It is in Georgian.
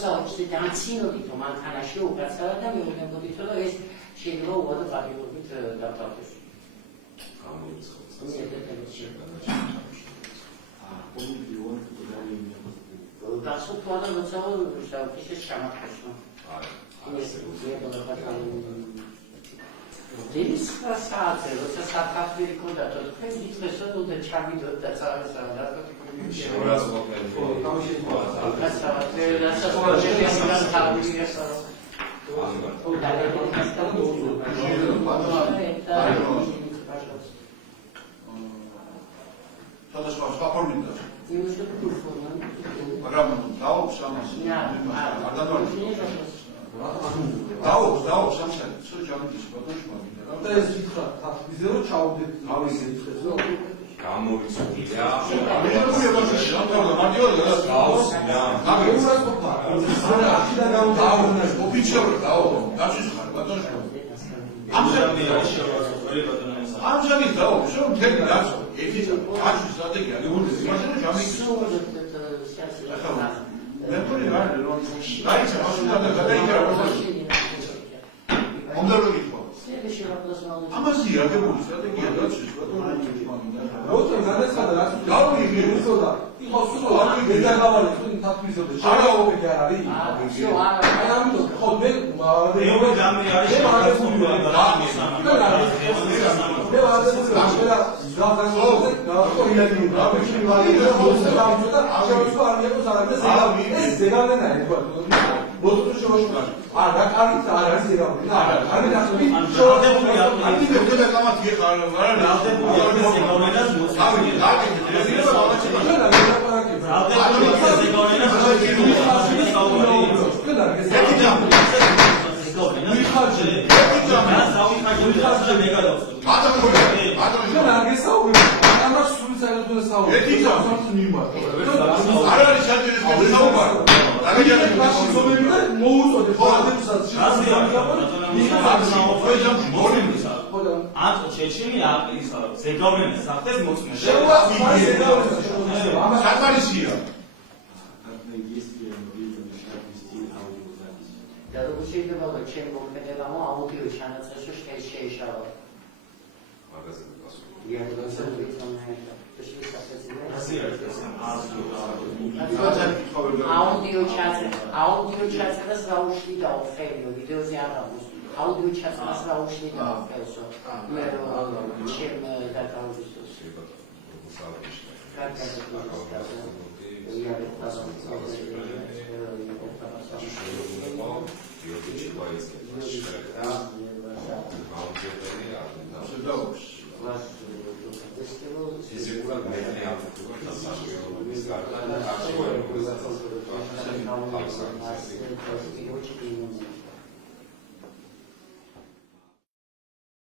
როცა დამცინოდით რომ მანქანაში უკაცრავად და მივიღებოდით რომ ეს შეიძლება უვადო პარიობით დავთავრდეს. გასუფთავდა როცა ის შემოხეს. This facade, rosza sapatki koda, to jest wesoło do czami do całego salonu. Dało, sam się, co działamy dziś, bo to już mamy. To jest bitwa, tak, zero czałdy, mały jest bitwa. Kamu ja. Nie mówię, to się środka, ale ma nie odraz. Dało, ja. Tak, jest raz po parę. Dało, opicie, dało, znaczy, to już Amżami dało, że on ten raz, jeśli to patrz, strategia, nie mówię, zobaczymy, że mamy Amazia che vuoi strategia da ci Oltre a adesso la Ciao mi sono posso anche vedere la vale su un tappo di ciao perché arrivi ma devo darmi a Audio chat nas zaušli da oferiu, video zjadavus. Audio chat nas zaušli da oferiu. Mero, čem da kaudisu. Kako je to iskazano? Ja bih